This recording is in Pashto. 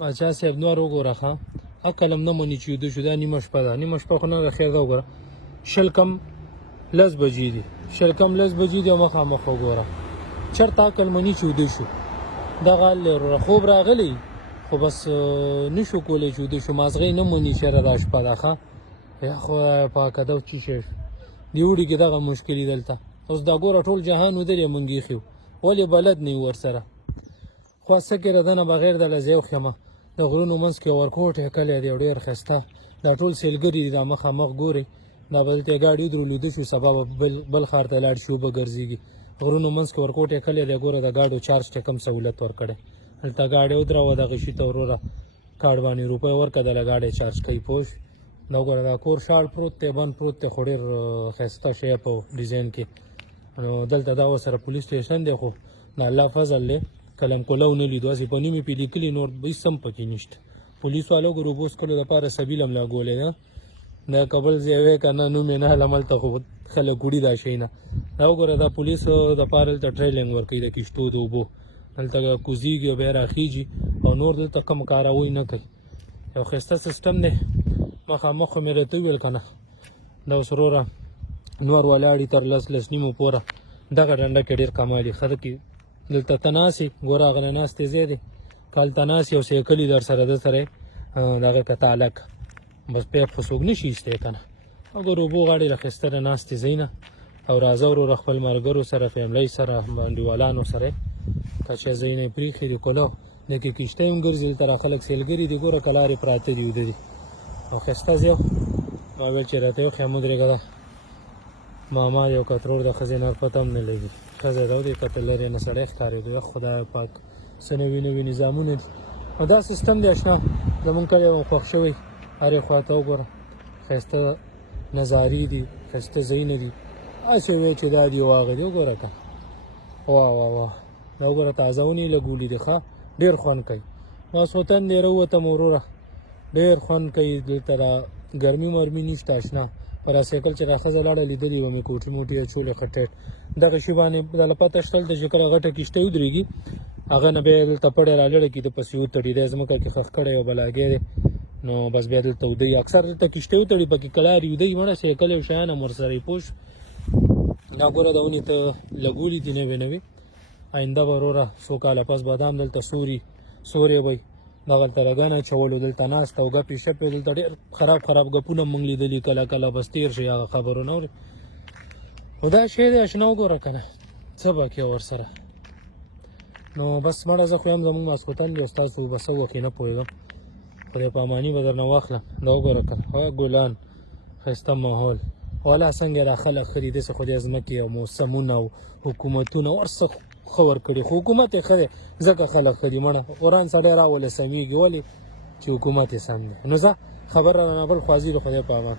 باچا صاحب نور وګوره ښه عقل هم نه مني چې ویده شو دا نیمه شپه ده نیمه شپه خو نه ده خیر ده وګوره شل کم لس بجې دي شل کم لس بجې دي او مخامخ وګوره چېرته عقل مني چې ویده شو دغه حال دی وروره خوب راغلی خو بس نشو کولی چې ویده شو مازغی نه مني چېرې دا شپه ده ښه یا خدای پاکه ده چې شی د اوړي کې دغه مشکل دي دلته اوس دا ګوره ټول جهان ودرې موږ ایښي وو ولې بلد نه یو ورسره خو څه کې ردنه بغیر د لزه وخیمه د غرونو منځ کې ورکوټ کلی دی ډېر ښایسته دا ټول سیلګري دي دا مخامخ ګورئ دا به دلته ګاډي ودرولو شو سبا به بل ښار ته لاړ شي وبه ګرځېږي غرونو منځ کې ورکوټ کلی دی ګوره د ګاډو چارج ته کم سهولت ورکړی هلته ګاډی ودروه دغه شي ته وروره کارډ باندې روپۍ ورکړه دله ګاډی چارج کوي پوه شوې دا وګوره دا کور شاړ پروت دی بند پروت دی خو ډېر ښایسته شی په ډیزاین کې نو دلته دا ورسره پولیس سټیشن دی خو د الله فضل دی کلم کولو نه لیدو هسې په نیمې پې لیکلي نور هېڅ هم پکې نشته پولیس والو ګورو اوبو څښلو دپاره سبیل هم لګولی ده دا کبل ځای وی که نه نوم یې نه هملته خو خلک وړي دا شی نه دا وګوره دا پولیسو دپاره دلته ټریلنګ ورکوي د کشتو د اوبو دلته کوزیږي او بیا راخیږي او نور دلته کوم کاروی نه کوي یو ښایسته سیسټم دی مخامخ خو مې راته وویل که نه دا اوس وروره نور ولاړي تر لس نیمو پوره دغه ډنډه کې ډېر کمال دي ښه ده کې دلته ته ناست یې ګوره هغه نه ناستې ځای دی که هلته ناست یې او سایکل در سره ده سره دغه که تالک بس پیپ خو څوک نه شي ایستی که نه اګر اوبو غاړې له ښایسته د ناستې ځای نه او راځه وروره خپل ملګرو سره فیملی سره انډیوالانو سره که چا ځایونه یې پرېښي دي کولو دکې کښتۍ هم ګرځي دلته را خلک سیلګري دي ګوره که لارې پراته دي وده دي او ښایسته ځای ما ویل چې راته وښیم ودرېږه ده ماما یو کترور د ښځې نر پته هم نه لګي ښځه ده ودې کته لرې نه سړی ښکارېدو خدای پاک څه نوي نوي نظامونه دي او دا سیستم دی اشنا زمونږ کلی هم خوښ شوی هرې خوا ته وګوره ښایسته نظارې دي ښایسته ځایونه دي هسې وایي چې دا دي او هغه دي وګوره که واه واه واه دا وګوره تازه ونې لګولي دي ښه ډېر خوند کوي ماسخوتن دی راووتم وروره ډېر خوند کوي دلته را ګرمي مرمي نشته اشنا پر سایکل چې را ښځه لاړه لیدلې وه مې کوټې موټې اچولې ښه ټیټ دغه شي باندې دله پته شته دلته چې کله غټه کښتۍ ودرېږي هغه نه بیا دلته پړی را لړه کړي د پسې وتړي دی ځمکه کې ښخ کړی او بلاګی دی نو بس بیا دلته ودوي اکثر دلته کښتۍ وتړي پکې کلارې ودوي مړه سایکل او شیان هم ورسره یې پوه شو دا ګوره د ونې ته لګولي دي نوې نوې آینده به وروره څو کاله پس به دا هم دلته سوری وی دغلته لګن اچولو دلته ناست او ګپې شپې دلته ډېر خراب ګپونه موږ لیدلي کله کله بس تېر شي هغه خبرونه اورې خو دا شی دی اشنا وګوره که نه څه به کې ورسره نو بس مړه زه خو یم زموږ ماسخوتن دی ستاسو به څه وکړي نه پوهېږم خدای پاماني به درنه واخلم دا وګوره که نه ګلان ښایسته ماحول والا څنګه دا خلک ښه دي داسې خدای ځمکې او موسمونه او حکومتونه هر څه ښه ورکړي خو حکومت یې ښه دی ځکه خلک ښه دي مړه قرآن سړی راوله سمیږي ولې چې حکومت یې سم دی نو ځه خبره رانه بل خوازي د خدای په امان